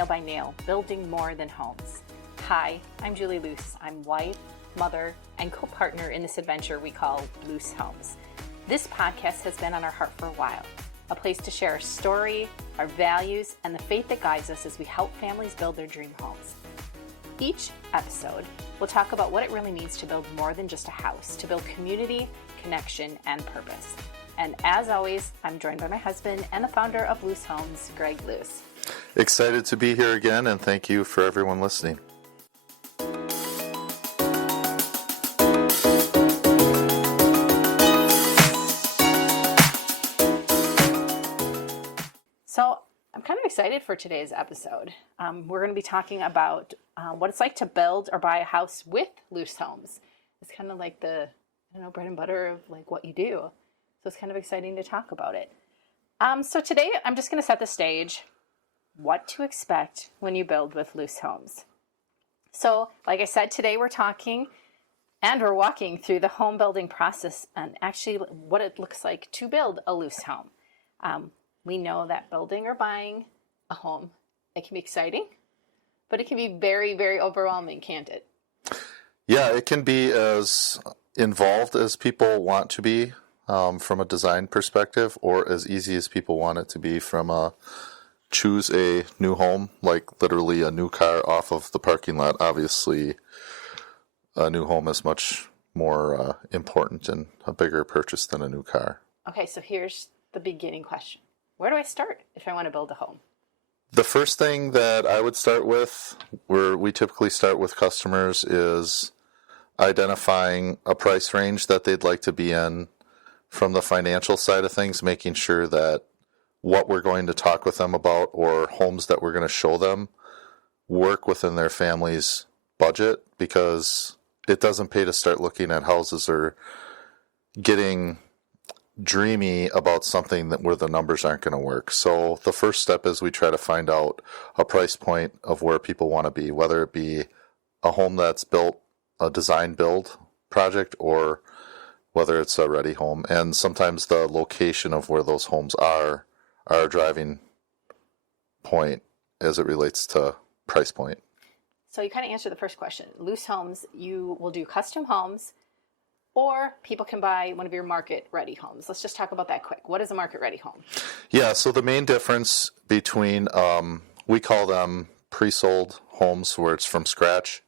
nail by nail, building more than homes. Hi, I'm Julie Loos. I'm wife, mother, and co-partner in this adventure we call Loos Homes. This podcast has been on our heart for a while, a place to share our story, our values, and the faith that guides us as we help families build their dream homes. Each episode, we'll talk about what it really means to build more than just a house, to build community, connection, and purpose. And as always, I'm joined by my husband and the founder of Loos Homes, Greg Loos. Excited to be here again, and thank you for everyone listening. So I'm kind of excited for today's episode. We're going to be talking about what it's like to build or buy a house with Loos Homes. It's kind of like the, bread and butter of like what you do. So it's kind of exciting to talk about it. So today I'm just going to set the stage, what to expect when you build with Loos Homes. So like I said, today we're talking and we're walking through the home building process and actually what it looks like to build a Loos home. We know that building or buying a home, it can be exciting, but it can be very, very overwhelming, can't it? Yeah, it can be as involved as people want to be from a design perspective, or as easy as people want it to be from a choose a new home, like literally a new car off of the parking lot. Obviously, a new home is much more important and a bigger purchase than a new car. Okay, so here's the beginning question. Where do I start if I want to build a home? The first thing that I would start with, where we typically start with customers, is identifying a price range that they'd like to be in from the financial side of things, making sure that what we're going to talk with them about or homes that we're going to show them work within their family's budget, because it doesn't pay to start looking at houses or getting dreamy about something that where the numbers aren't going to work. So the first step is we try to find out a price point of where people want to be, whether it be a home that's built, a design build project, or whether it's a ready home. And sometimes the location of where those homes are a driving point as it relates to price point. So you kind of answered the first question. Loos Homes, you will do custom homes, or people can buy one of your market-ready homes. Let's just talk about that quick. What is a market-ready home? Yeah, so the main difference between, we call them pre-sold homes where it's from scratch,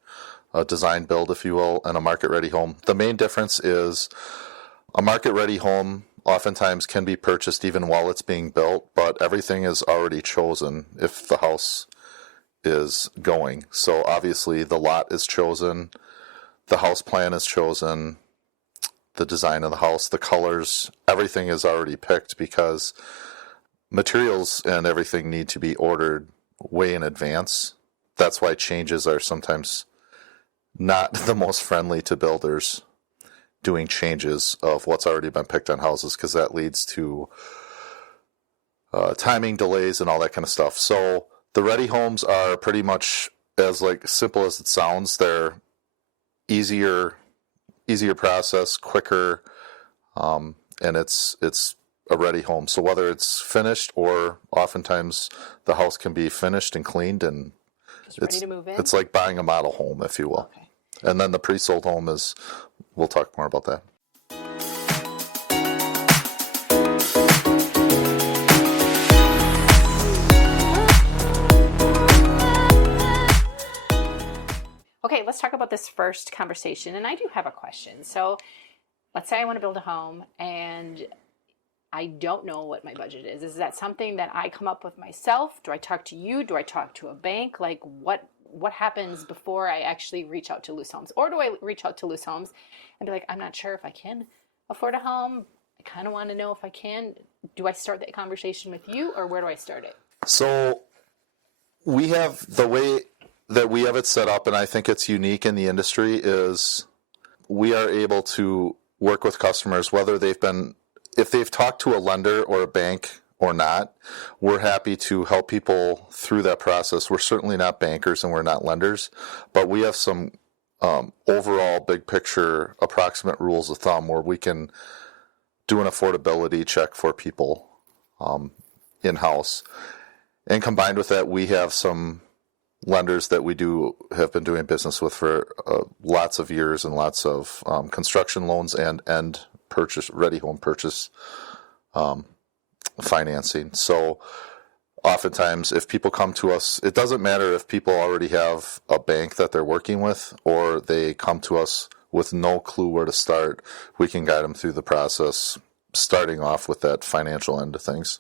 a design build, if you will, and a market-ready home. The main difference is a market-ready home oftentimes can be purchased even while it's being built, but everything is already chosen if the house is going. So obviously the lot is chosen, the house plan is chosen, the design of the house, the colors, everything is already picked, because materials and everything need to be ordered way in advance. That's why changes are sometimes not the most friendly to builders, doing changes of what's already been picked on houses, because that leads to timing delays and all that kind of stuff. So the ready homes are pretty much as simple as it sounds. They're easier process, quicker, and it's a ready home. So whether it's finished, or oftentimes the house can be finished and cleaned, and just ready to move in. It's like buying a model home, if you will. Okay. And then the pre-sold home is, we'll talk more about that. Okay, let's talk about this first conversation, and I do have a question. So let's say I want to build a home and I don't know what my budget is. Is that something that I come up with myself? Do I talk to you? Do I talk to a bank? Like what happens before I actually reach out to Loos Homes? Or do I reach out to Loos Homes and be like, I'm not sure if I can afford a home. I kind of want to know if I can. Do I start that conversation with you, or where do I start it? So we have the way that we have it set up, and I think it's unique in the industry, is we are able to work with customers, whether if they've talked to a lender or a bank or not. We're happy to help people through that process. We're certainly not bankers and we're not lenders, but we have some overall big picture approximate rules of thumb where we can do an affordability check for people in-house. And combined with that, we have some lenders that we have been doing business with for lots of years, and lots of construction loans and ready home purchase financing. So oftentimes, if people come to us, it doesn't matter if people already have a bank that they're working with, or they come to us with no clue where to start. We can guide them through the process, starting off with that financial end of things.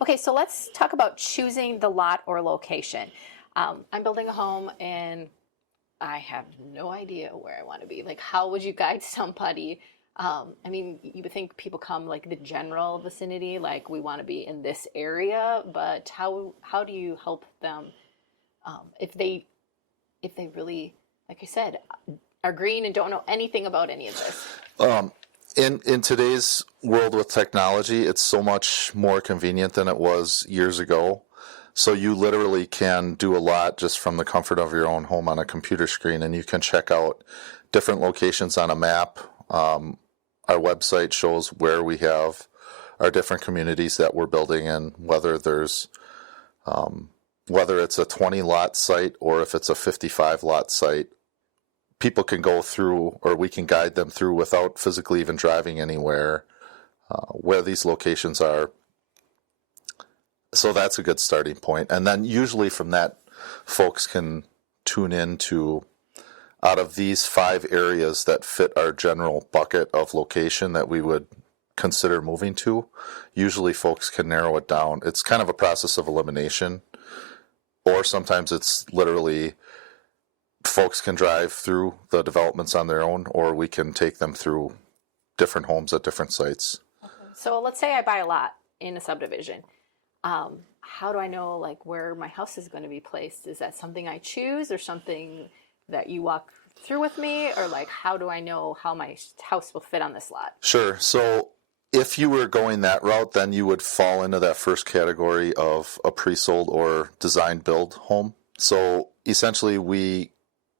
Okay, so let's talk about choosing the lot or location. I'm building a home and I have no idea where I want to be. Like, how would you guide somebody? I mean, you would think people come like the general vicinity, like we want to be in this area, but how do you help them if they really, like I said, are green and don't know anything about any of this? In today's world with technology, it's so much more convenient than it was years ago. So you literally can do a lot just from the comfort of your own home on a computer screen, and you can check out different locations on a map. Our website shows where we have our different communities that we're building in, whether it's a 20 lot site or if it's a 55 lot site. People can go through, or we can guide them through without physically even driving anywhere, where these locations are. So that's a good starting point. And then usually from that, folks can tune into, out of these 5 areas that fit our general bucket of location that we would consider moving to, usually folks can narrow it down. It's kind of a process of elimination, or sometimes it's literally folks can drive through the developments on their own, or we can take them through different homes at different sites. Okay. So let's say I buy a lot in a subdivision. How do I know like where my house is going to be placed? Is that something I choose, or something that you walk through with me, or like how do I know how my house will fit on this lot? Sure. So if you were going that route, then you would fall into that first category of a pre-sold or design build home. So essentially we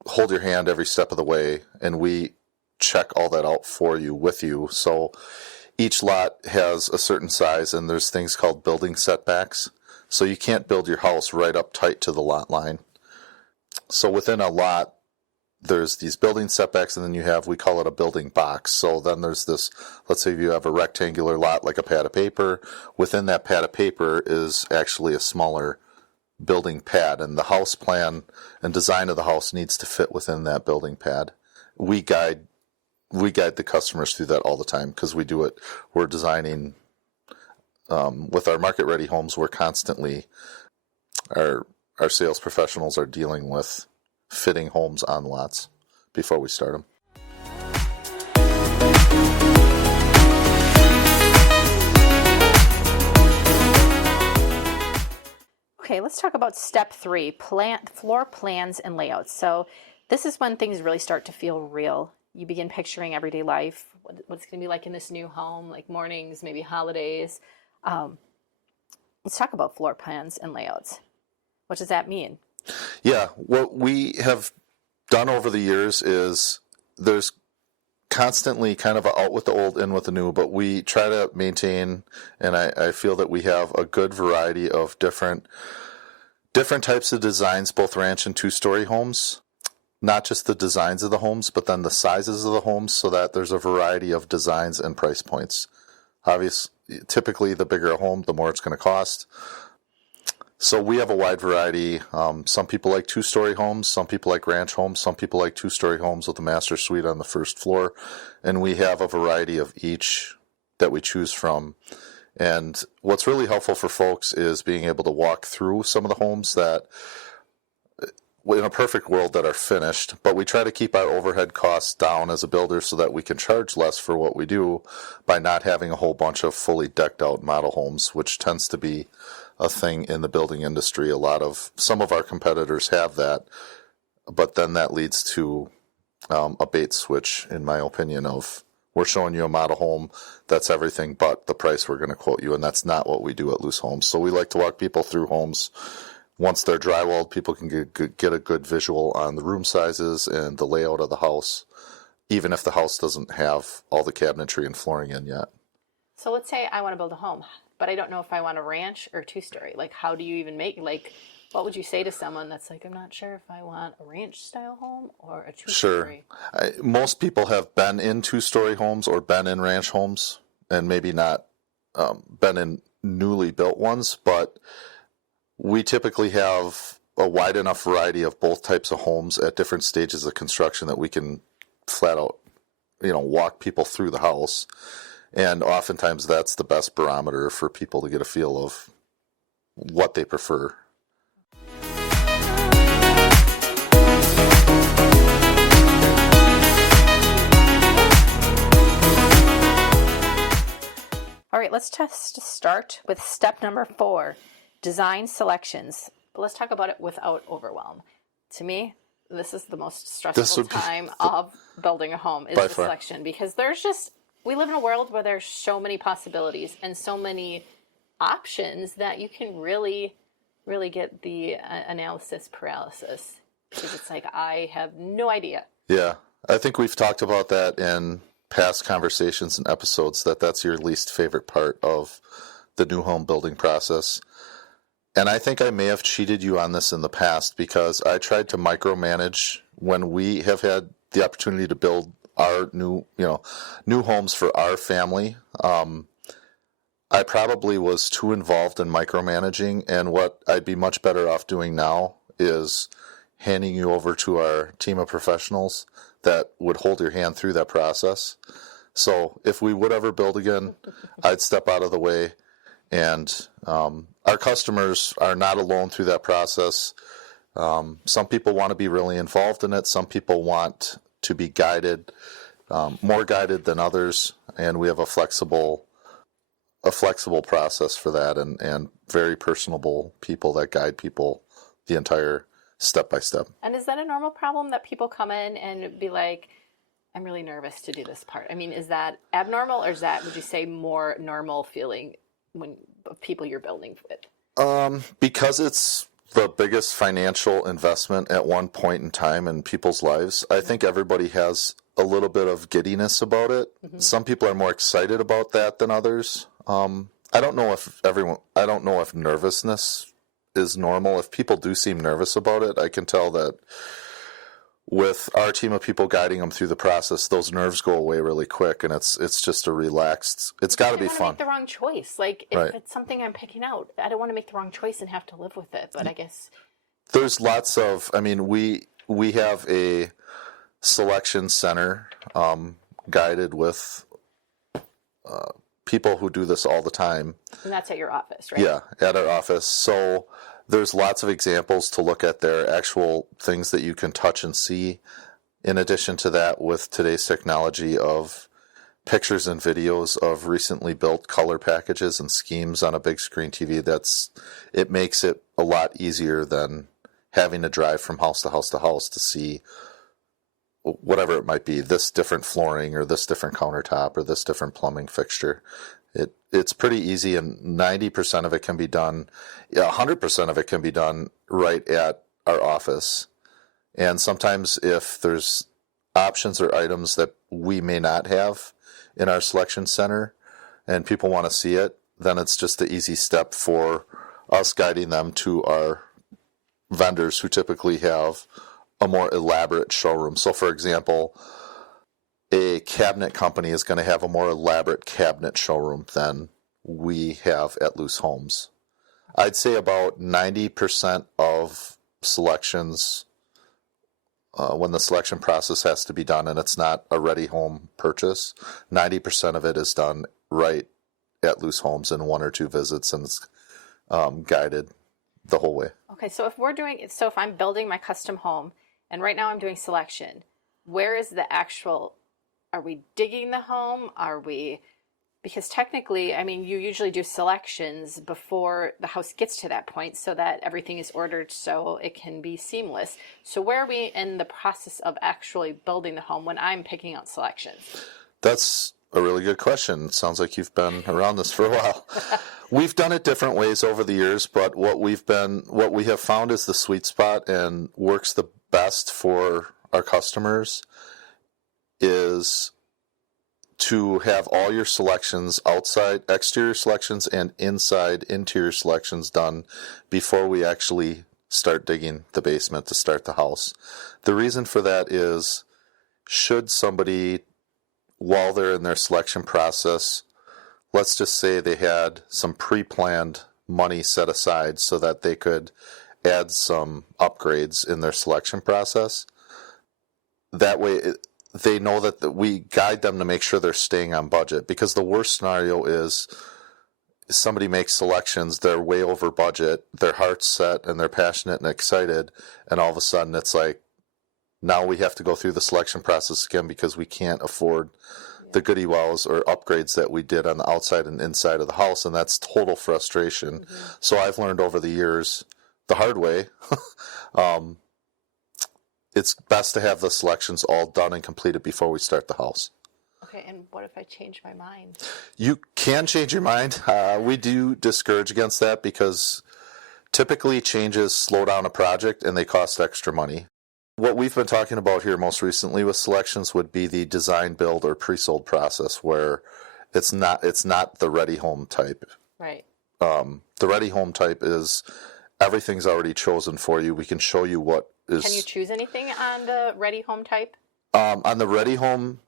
hold your hand every step of the way, and we check all that out for you, with you. So each lot has a certain size, and there's things called building setbacks. So you can't build your house right up tight to the lot line. So within a lot, there's these building setbacks, and then we call it a building box. So then there's this, let's say you have a rectangular lot like a pad of paper. Within that pad of paper is actually a smaller building pad, and the house plan and design of the house needs to fit within that building pad. We guide the customers through that all the time, because we do it. We're designing with our market ready homes. We're constantly, our sales professionals are dealing with fitting homes on lots before we start them. Okay, let's talk about step 3, floor plans and layouts. So this is when things really start to feel real. You begin picturing everyday life, what it's going to be like in this new home, like mornings, maybe holidays. Let's talk about floor plans and layouts. What does that mean? Yeah, what we have done over the years is there's constantly kind of a out with the old, in with the new, but we try to maintain, and I feel that we have a good variety of different types of designs, both ranch and 2-story homes. Not just the designs of the homes, but then the sizes of the homes, so that there's a variety of designs and price points. Obviously, typically the bigger a home, the more it's going to cost. So we have a wide variety. Some people like 2-story homes, some people like ranch homes, some people like 2-story homes with a master suite on the first floor. And we have a variety of each that we choose from. And what's really helpful for folks is being able to walk through some of the homes that, in a perfect world, that are finished, but we try to keep our overhead costs down as a builder so that we can charge less for what we do by not having a whole bunch of fully decked out model homes, which tends to be a thing in the building industry. Some of our competitors have that, but then that leads to a bait switch, in my opinion, of we're showing you a model home that's everything but the price we're going to quote you, and that's not what we do at Loos Homes. So we like to walk people through homes once they're drywalled, people can get a good visual on the room sizes and the layout of the house, even if the house doesn't have all the cabinetry and flooring in yet. So let's say I want to build a home, but I don't know if I want a ranch or two-story. Like, how do you even make, like, what would you say to someone that's like, I'm not sure if I want a ranch-style home or a two-story? Sure. Most people have been in two-story homes or been in ranch homes, and maybe not been in newly built ones, but we typically have a wide enough variety of both types of homes at different stages of construction that we can flat out, walk people through the house. And oftentimes that's the best barometer for people to get a feel of what they prefer. All right, let's just start with step number 4, design selections. But let's talk about it without overwhelm. To me, this is the most stressful time of building a home, is the selection, because we live in a world where there's so many possibilities and so many options that you can really, really get the analysis paralysis. Because it's like, I have no idea. Yeah, I think we've talked about that in past conversations and episodes, that's your least favorite part of the new home building process. And I think I may have cheated you on this in the past, because I tried to micromanage when we have had the opportunity to build our new homes for our family. I probably was too involved in micromanaging, and what I'd be much better off doing now is handing you over to our team of professionals that would hold your hand through that process. So if we would ever build again, I'd step out of the way. And our customers are not alone through that process. Some people want to be really involved in it. Some people want to be guided, more guided than others. And we have a flexible process for that, and very personable people that guide people the entire step by step. And is that a normal problem, that people come in and be like, I'm really nervous to do this part? I mean, is that abnormal, or is that, would you say, more normal feeling when people you're building with? Because it's the biggest financial investment at one point in time in people's lives, I think everybody has a little bit of giddiness about it. Mm-hmm. Some people are more excited about that than others. I don't know if nervousness is normal. If people do seem nervous about it, I can tell that with our team of people guiding them through the process, those nerves go away really quick, and it's just a relaxed. It's got to be fun. Make the wrong choice. Like, if it's something I'm picking out, I don't want to make the wrong choice and have to live with it. But I guess there's lots of. I mean, we have a selection center guided with people who do this all the time. And that's at your office, right? Yeah, at our office. So there's lots of examples to look at there, actual things that you can touch and see. In addition to that, with today's technology of pictures and videos of recently built color packages and schemes on a big screen TV, it makes it a lot easier than having to drive from house to house to house to see whatever it might be, this different flooring or this different countertop or this different plumbing fixture. It's pretty easy, and 90% of it can be done, 100% of it can be done right at our office. And sometimes if there's options or items that we may not have in our selection center and people want to see it, then it's just an easy step for us guiding them to our vendors who typically have a more elaborate showroom. So, for example, a cabinet company is going to have a more elaborate cabinet showroom than we have at Loos Homes. I'd say about 90% of selections, when the selection process has to be done and it's not a ready home purchase, 90% of it is done right at Loos Homes in 1 or 2 visits, and it's guided the whole way. Okay, so if I'm building my custom home, and right now I'm doing selection, where is the actual, are we digging the home? Because technically, I mean, you usually do selections before the house gets to that point so that everything is ordered so it can be seamless. So where are we in the process of actually building the home when I'm picking out selections? That's a really good question. It sounds like you've been around this for a while. We've done it different ways over the years, but what we have found is the sweet spot and works the best for our customers is to have all your selections outside, exterior selections and inside interior selections done before we actually start digging the basement to start the house. The reason for that is, should somebody, while they're in their selection process, let's just say they had some pre-planned money set aside so that they could add some upgrades in their selection process. That way they know that we guide them to make sure they're staying on budget, because the worst scenario is somebody makes selections, they're way over budget, their heart's set and they're passionate and excited, and all of a sudden it's like, now we have to go through the selection process again because we can't afford the goodie wows or upgrades that we did on the outside and inside of the house, and that's total frustration. So I've learned over the years the hard way, it's best to have the selections all done and completed before we start the house. Okay, and what if I change my mind? You can change your mind. We do discourage against that because typically changes slow down a project and they cost extra money. What we've been talking about here most recently with selections would be the design, build, or pre-sold process, where it's not the ready home type. Right. The ready home type is everything's already chosen for you. We can show you what is. Can you choose anything on the ready home type? On the ready home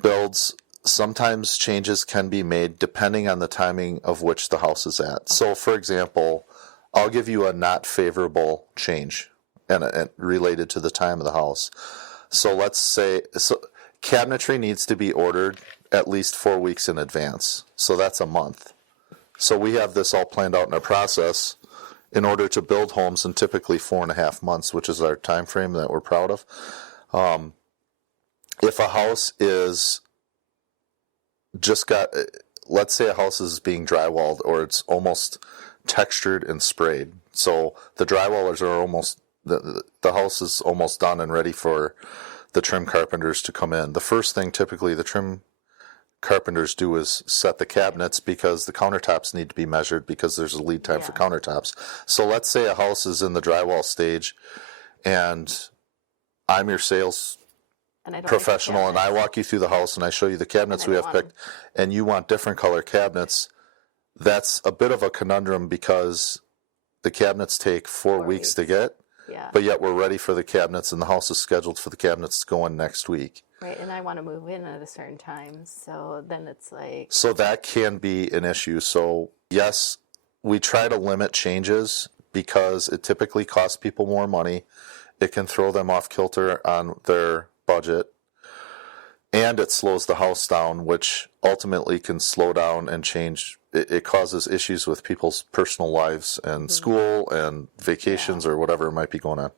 builds, sometimes changes can be made depending on the timing of which the house is at. Okay. So, for example, I'll give you a not favorable change and related to the time of the house. So let's say cabinetry needs to be ordered at least 4 weeks in advance. So that's a month. So we have this all planned out in our process in order to build homes in typically 4.5 months, which is our time frame that we're proud of. If a house is let's say a house is being drywalled or it's almost textured and sprayed. So the drywallers are almost, the house is almost done and ready for the trim carpenters to come in. The first thing typically the trim carpenters do is set the cabinets, because the countertops need to be measured because there's a lead time for countertops. So let's say a house is in the drywall stage and I'm your sales professional and I walk you through the house and I show you the cabinets we have picked and you want different color cabinets. That's a bit of a conundrum because the cabinets take 4 weeks to get. Yeah. But yet we're ready for the cabinets and the house is scheduled for the cabinets to go in next week. Right, and I want to move in at a certain time, so then it's like... So that can be an issue. So yes, we try to limit changes because it typically costs people more money. It can throw them off kilter on their budget. And it slows the house down, which ultimately can slow down and change. It causes issues with people's personal lives and school and vacations or whatever might be going on.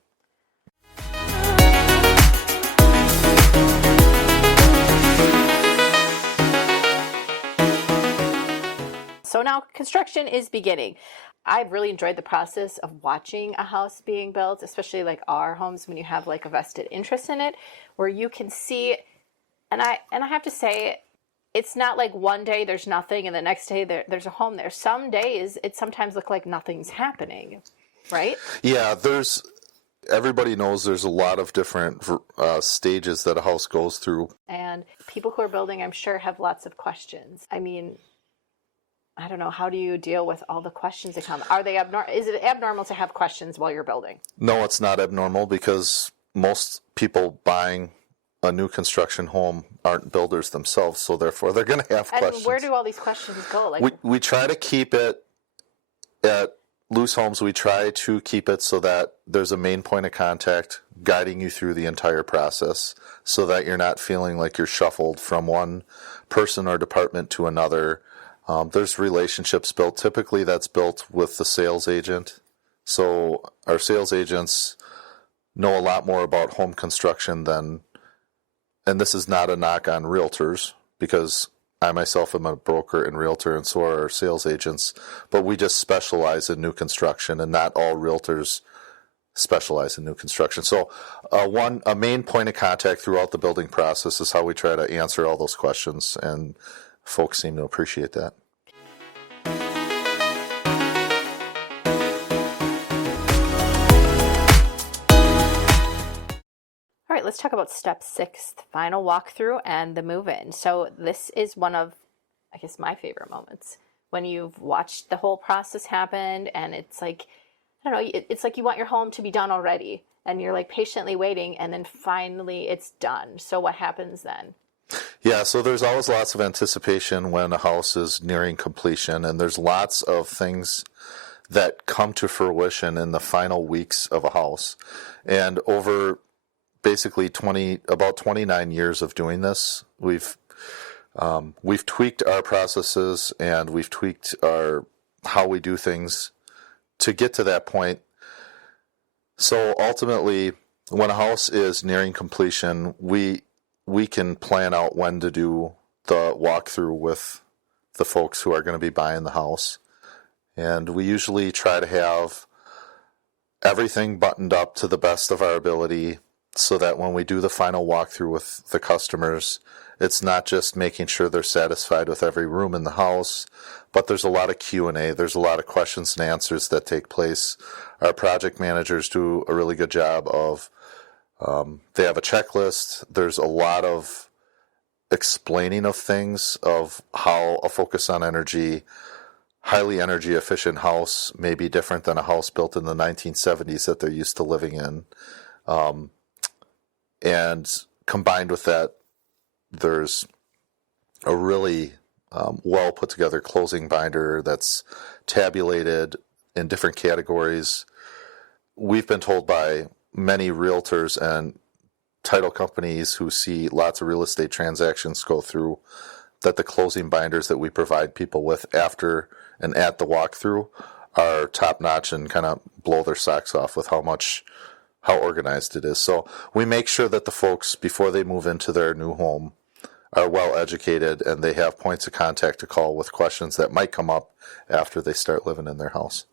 So now construction is beginning. I've really enjoyed the process of watching a house being built, especially like our homes when you have like a vested interest in it, where you can see, and I have to say, it's not like one day there's nothing and the next day there's a home there. Some days it sometimes look like nothing's happening, right? Yeah, everybody knows there's a lot of different stages that a house goes through. And people who are building, I'm sure, have lots of questions. I mean, I don't know, how do you deal with all the questions that come? Are they abnormal? Is it abnormal to have questions while you're building? No, it's not abnormal because most people buying a new construction home aren't builders themselves, so therefore they're going to have questions. And where do all these questions go? We try to keep it at Loos Homes. We try to keep it so that there's a main point of contact guiding you through the entire process, so that you're not feeling like you're shuffled from one person or department to another. There's relationships built. Typically, that's built with the sales agent. So our sales agents know a lot more about home construction than. And this is not a knock on realtors, because I myself am a broker and realtor, and so are our sales agents. But we just specialize in new construction, and not all realtors specialize in new construction. So a main point of contact throughout the building process is how we try to answer all those questions, and folks seem to appreciate that. let's talk about step 6, the final walkthrough and the move-in. So this is one of, I guess, my favorite moments when you've watched the whole process happen, and it's like, I don't know, it's like you want your home to be done already, and you're like patiently waiting, and then finally it's done. So what happens then? Yeah, so there's always lots of anticipation when a house is nearing completion, and there's lots of things that come to fruition in the final weeks of a house. And over basically about 29 years of doing this, we've tweaked our processes, and we've tweaked how we do things to get to that point. So ultimately, when a house is nearing completion, we can plan out when to do the walkthrough with the folks who are going to be buying the house. And we usually try to have everything buttoned up to the best of our ability so that when we do the final walkthrough with the customers, it's not just making sure they're satisfied with every room in the house, but there's a lot of Q&A. There's a lot of questions and answers that take place. Our project managers do a really good job of, they have a checklist. There's a lot of explaining of things, of how a focus on energy, highly energy efficient house may be different than a house built in the 1970s that they're used to living in. And combined with that, there's a really well put together closing binder that's tabulated in different categories. We've been told by many realtors and title companies who see lots of real estate transactions go through that the closing binders that we provide people with after and at the walkthrough are top notch and kind of blow their socks off with how organized it is. So we make sure that the folks, before they move into their new home, are well educated and they have points of contact to call with questions that might come up after they start living in their house.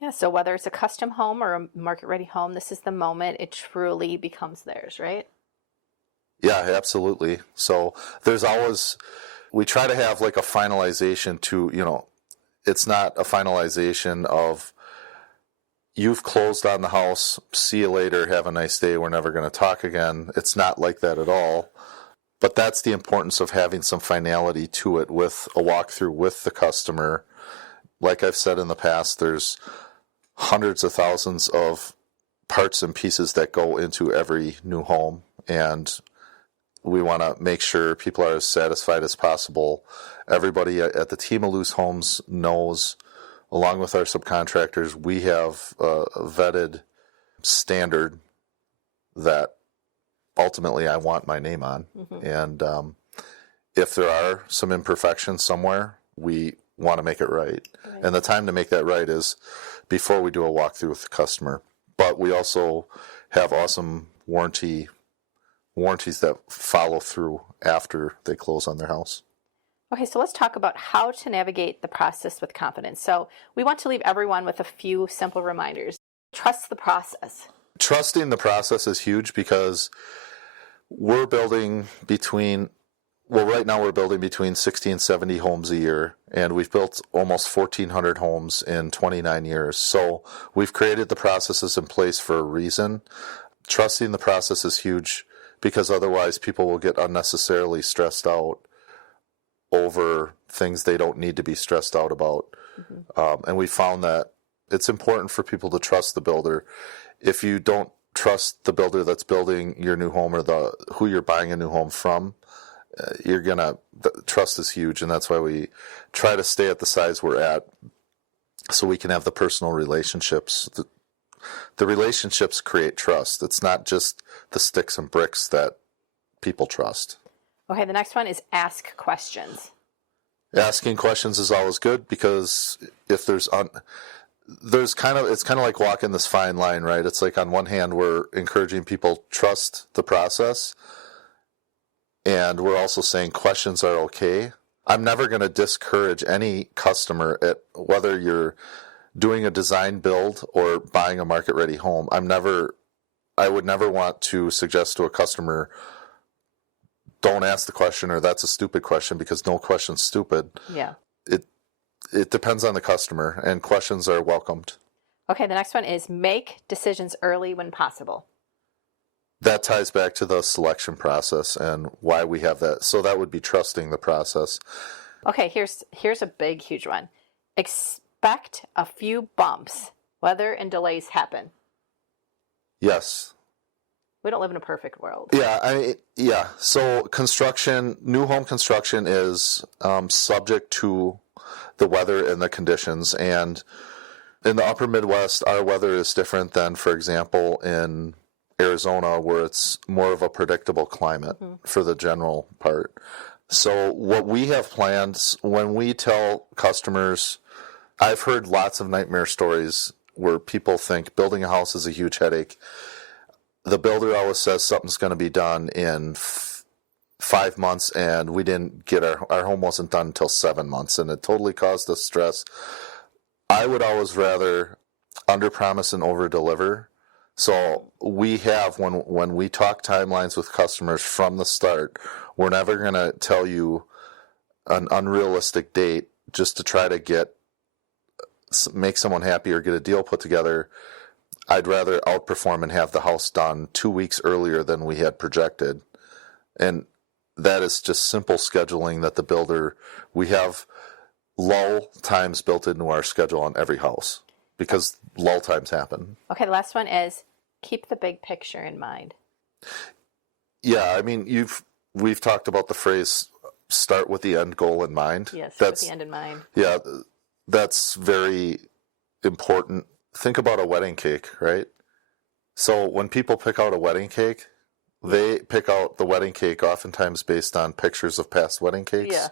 Yeah, so whether it's a custom home or a market-ready home, this is the moment it truly becomes theirs, right? Yeah, absolutely. So we try to have like a finalization to, it's not a finalization of you've closed on the house, see you later, have a nice day, we're never going to talk again. It's not like that at all. But that's the importance of having some finality to it with a walkthrough with the customer. Like I've said in the past, there's hundreds of thousands of parts and pieces that go into every new home, and we want to make sure people are as satisfied as possible. Everybody at the team of Loos Homes knows, along with our subcontractors, we have a vetted standard that ultimately I want my name on. Mm-hmm. And if there are some imperfections somewhere, we want to make it right. And the time to make that right is before we do a walkthrough with the customer. But we also have awesome warranties that follow through after they close on their house. Okay, so let's talk about how to navigate the process with confidence. So we want to leave everyone with a few simple reminders. Trust the process. Trusting the process is huge because we're building right now we're building between 60 and 70 homes a year, and we've built almost 1,400 homes in 29 years. So we've created the processes in place for a reason. Trusting the process is huge because otherwise people will get unnecessarily stressed out over things they don't need to be stressed out about. Mm-hmm. And we found that it's important for people to trust the builder. If you don't trust the builder that's building your new home or who you're buying a new home from, trust is huge, and that's why we try to stay at the size we're at so we can have the personal relationships. The relationships create trust. It's not just the sticks and bricks that people trust. Okay, the next one is ask questions. Asking questions is always good because if it's kind of like walking this fine line, right? It's like on one hand we're encouraging people trust the process, and we're also saying questions are okay. I'm never going to discourage any customer at whether you're doing a design build or buying a market ready home. I would never want to suggest to a customer, don't ask the question or that's a stupid question, because no question's stupid. Yeah. It depends on the customer, and questions are welcomed. Okay, the next one is make decisions early when possible. that ties back to the selection process and why we have that. So that would be trusting the process. Okay, here's a big, huge one. Expect a few bumps. Weather and delays happen. Yes. We don't live in a perfect world. Yeah. So new home construction is subject to the weather and the conditions. And in the upper Midwest, our weather is different than, for example, in Arizona, where it's more of a predictable climate for the general part. So what we have planned, when we tell customers, I've heard lots of nightmare stories where people think building a house is a huge headache. The builder always says something's going to be done in 5 months, and we didn't get our home wasn't done until 7 months, and it totally caused us stress. I would always rather underpromise and overdeliver. So we have, when we talk timelines with customers from the start, we're never going to tell you an unrealistic date just to try to make someone happy or get a deal put together. I'd rather outperform and have the house done 2 weeks earlier than we had projected. And that is just simple scheduling that the builder, we have lull times built into our schedule on every house because lull times happen. Okay, the last one is keep the big picture in mind. Yeah, I mean, we've talked about the phrase start with the end goal in mind. Yes, with the end in mind. Yeah, that's very important. Think about a wedding cake, right? So when people pick out a wedding cake, they pick out the wedding cake oftentimes based on pictures of past wedding cakes. Yeah.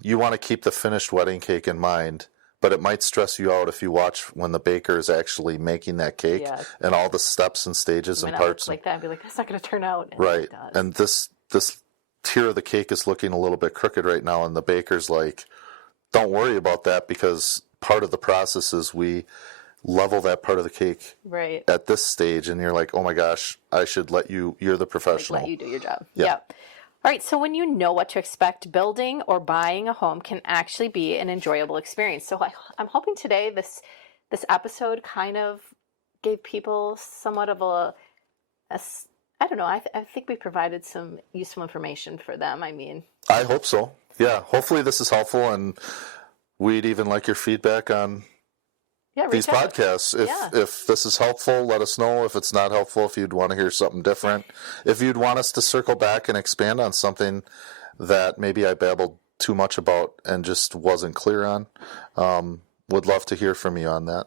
You want to keep the finished wedding cake in mind, but it might stress you out if you watch when the baker is actually making that cake and all the steps and stages and parts. Like that, I'd be like, that's not going to turn out. And right. And this tier of the cake is looking a little bit crooked right now, and the baker's like, don't worry about that because part of the process is we level that part of the cake at this stage, and you're like, oh my gosh, I should you're the professional. Let you do your job. Yeah. All right, so when you know what to expect, building or buying a home can actually be an enjoyable experience. So I'm hoping today this episode kind of gave people somewhat of I don't know, I think we provided some useful information for them. I mean, I hope so. Yeah, hopefully this is helpful, and we'd even like your feedback on these podcasts. If this is helpful, let us know. If it's not helpful, if you'd want to hear something different, if you'd want us to circle back and expand on something that maybe I babbled too much about and just wasn't clear on, would love to hear from you on that.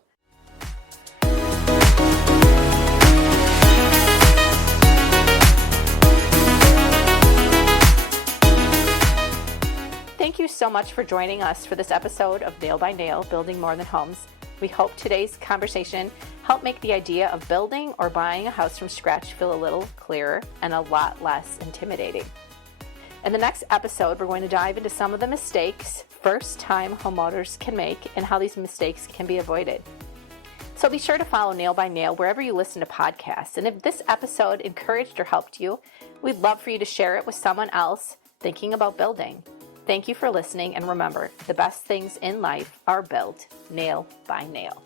Thank you so much for joining us for this episode of Nail by Nail, Building More Than Homes. We hope today's conversation helped make the idea of building or buying a house from scratch feel a little clearer and a lot less intimidating. In the next episode, we're going to dive into some of the mistakes first-time homeowners can make and how these mistakes can be avoided. So be sure to follow Nail by Nail wherever you listen to podcasts. And if this episode encouraged or helped you, we'd love for you to share it with someone else thinking about building. Thank you for listening, and remember, the best things in life are built nail by nail.